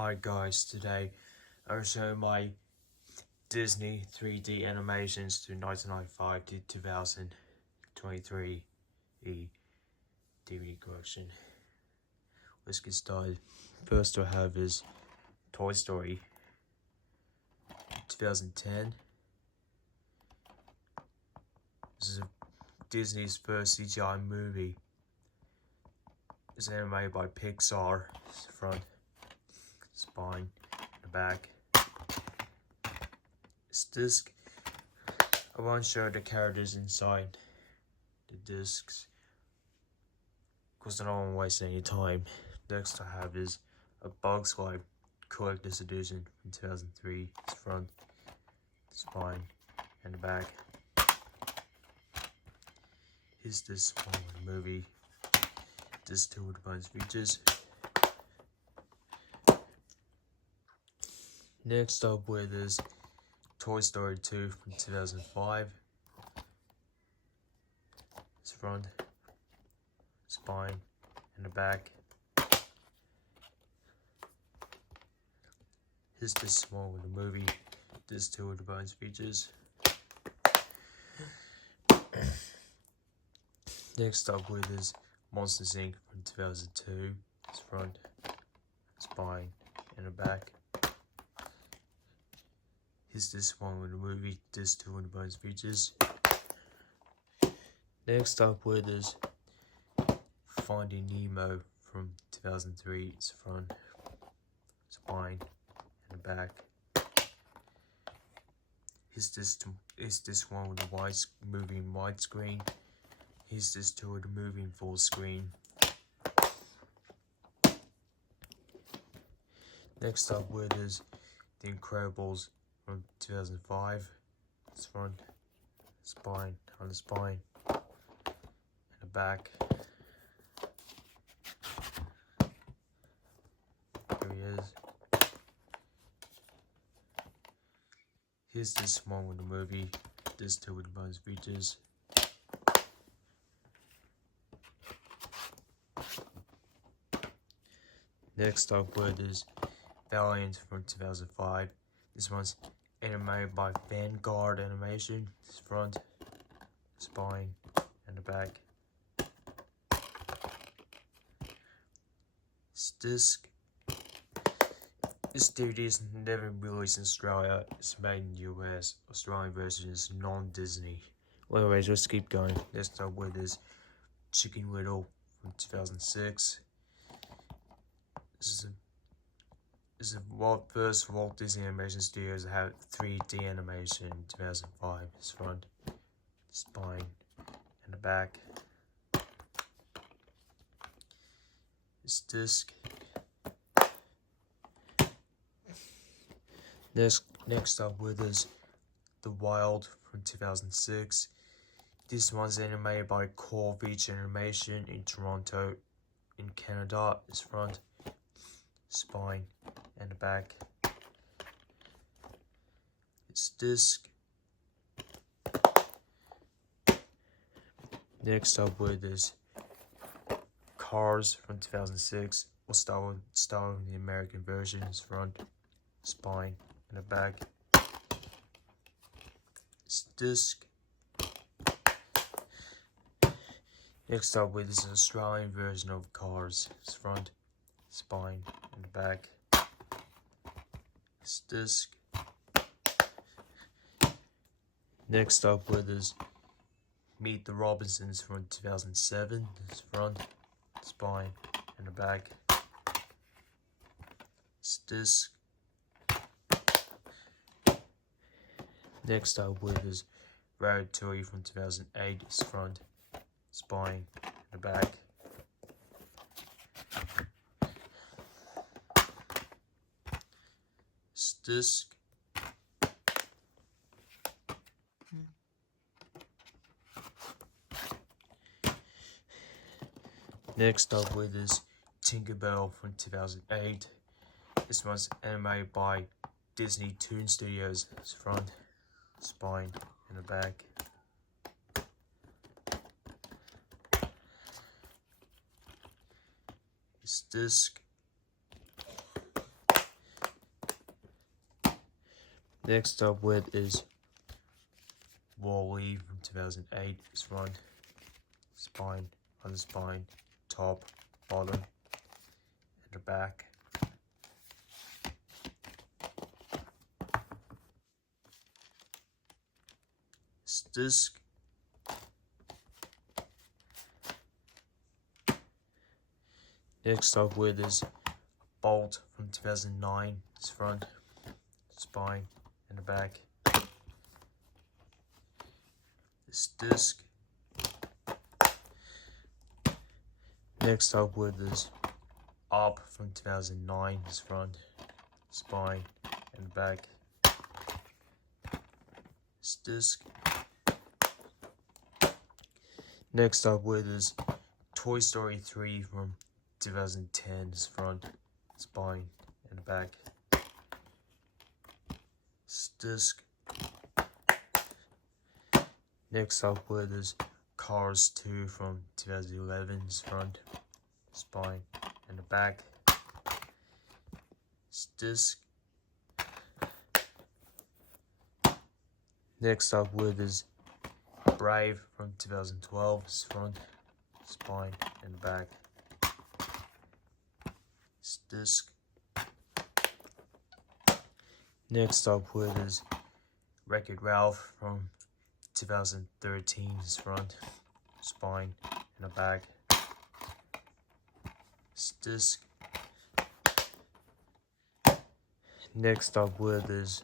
Hi guys, today I'll show my Disney 3D animations to 1995 to 2023 DVD collection. Let's get started. First I have is Toy Story 2010. This is Disney's first CGI movie. It's animated by Pixar. It's the front, spine, the back. This disc, I won't show the characters inside the discs because I don't want to waste any time. Next I have is A Bug's Life Collector's Edition from 2003. It's front, spine, and the back. Here's this one with the movie. This two with a bunch of features. Next up with is Toy Story 2 from 2005. It's front, spine, and the back. Here's this one with the movie. This two with a bunch of features. Next up with is Monsters Inc. from 2002. It's front, spine, and the back. Here's this one with the movie. This two with a bunch of features. Next up with is Finding Nemo from 2003. It's front, spine, and the back. Here's this one with the moving widescreen. Here's this two with the moving full screen. Next up with is The Incredibles from 2005. It's front, spine, on the spine, and the back. Here he is. Here's this one with the movie. This two with a bunch of features. Next up with is Valiant from 2005. This one's animated by Vanguard animation. It's front, spine, and the back. This DVD is never released in Australia. It's made in the US. Australian version is non-Disney. Well, anyways, let's keep going. Next up with is Chicken Little from 2006. This is the first Walt Disney Animation Studios to have 3D animation in 2005. It's front, spine, and the back. This disc. Next up with is The Wild from 2006. This one's animated by C.O.R.E Feature Animation in Toronto, in Canada. It's front, spine, and the back. It's disc. Next up with is Cars from 2006. We'll start with the American version. It's front, spine, and the back. It's disc. Next up with is an Australian version of Cars. It's front, spine, and the back. It's disc. Next up with is Meet the Robinsons from 2007. It's front, spine, and the back. It's disc. Next up with is Ratatouille from 2008. It's front, spine, and the back. It's disc. Next up with is TinkerBell from 2008. This one's animated by DisneyToon Studios. It's front, spine, and the back. It's disc. Next up with is Wall-E from 2008. It's front, spine, on the spine, top, bottom, and the back. Disc. Next up with is Bolt from 2009. It's front, spine, and the back. This disc. Next up with is Up from 2009. It's front, spine, and the back. This disc. Next up with is Toy Story 3 from 2010. It's front, spine, and the back. This disc. Next up with is Cars 2 from 2011. It's front, spine, and the back. This disc. Next up with is Brave from 2012. It's front, spine, and the back. This disc. Next up with is Wreck-It Ralph from 2013. It's front, spine, and the back. This disc. Next up with is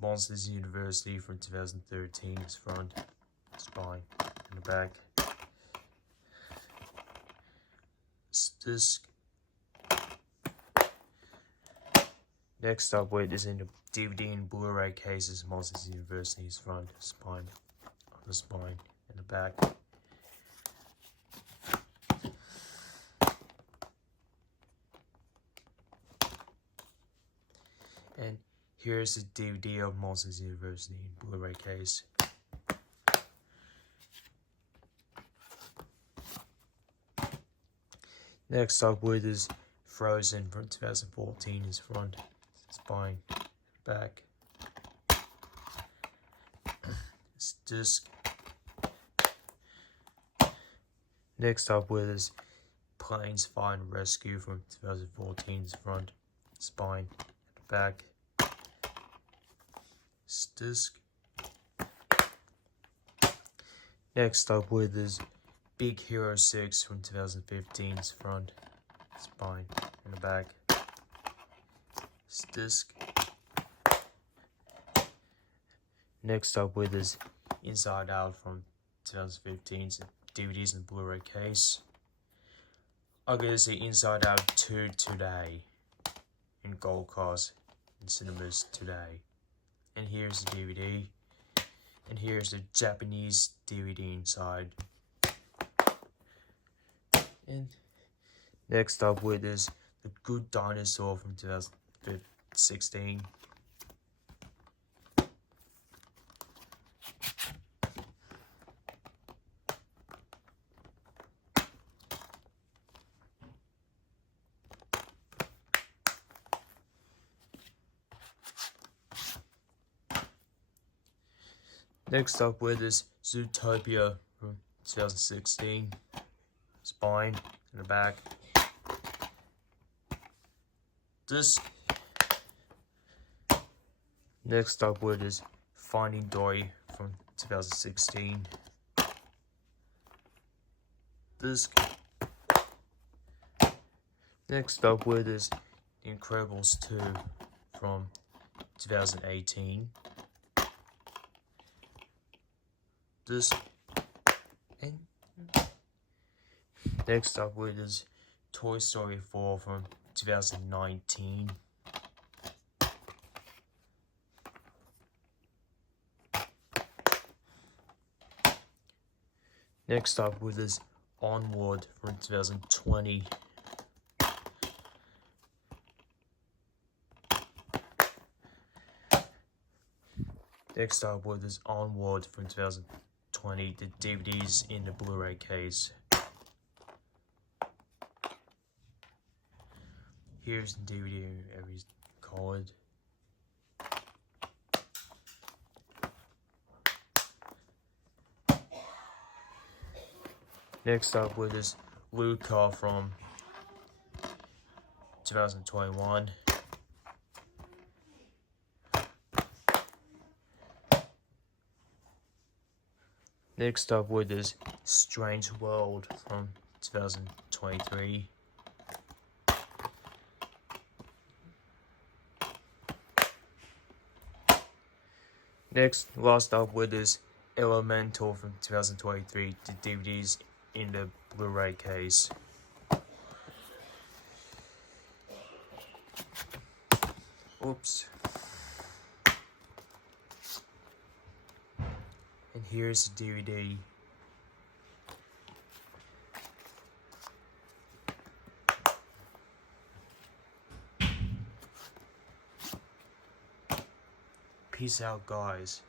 Monsters University from 2013. It's front, spine, and the back. This disc. Next up with is in the DVD and Blu-ray cases. Monsters University's front, spine, on the spine, and the back. And here's the DVD of Monsters University in Blu-ray case. Next up with is Frozen from 2014. Is front, spine, back. This disc. Next up with is Planes, Fire and Rescue from 2014. Is front, spine, and back. This disc. Next up with is Big Hero 6 from 2015. Is front, spine, and the back. This disc. Next up with is Inside Out from 2015's DVDs and Blu-ray case. I'm gonna see Inside Out 2 today in gold class in cinemas today. And here's the DVD. And here's the Japanese DVD inside. And next up with is The Good Dinosaur from 2016. Next up with is Zootopia from 2016. Spine in the back. Disc. Next up with is Finding Dory from 2016. Disc. Next up with is The Incredibles 2 from 2018. Disc. And next up with is Toy Story 4 from 2019. Next up with is Onward from 2020. Next up with is Onward from 2020. The DVDs in the Blu-ray case. Here's the DVD, every card. Next up with this Luca from 2021. Next up with this Strange World from 2023. Last up with this Elemental from 2023. The DVDs in the Blu-ray case. Oops. And here's the DVD. Peace out, guys.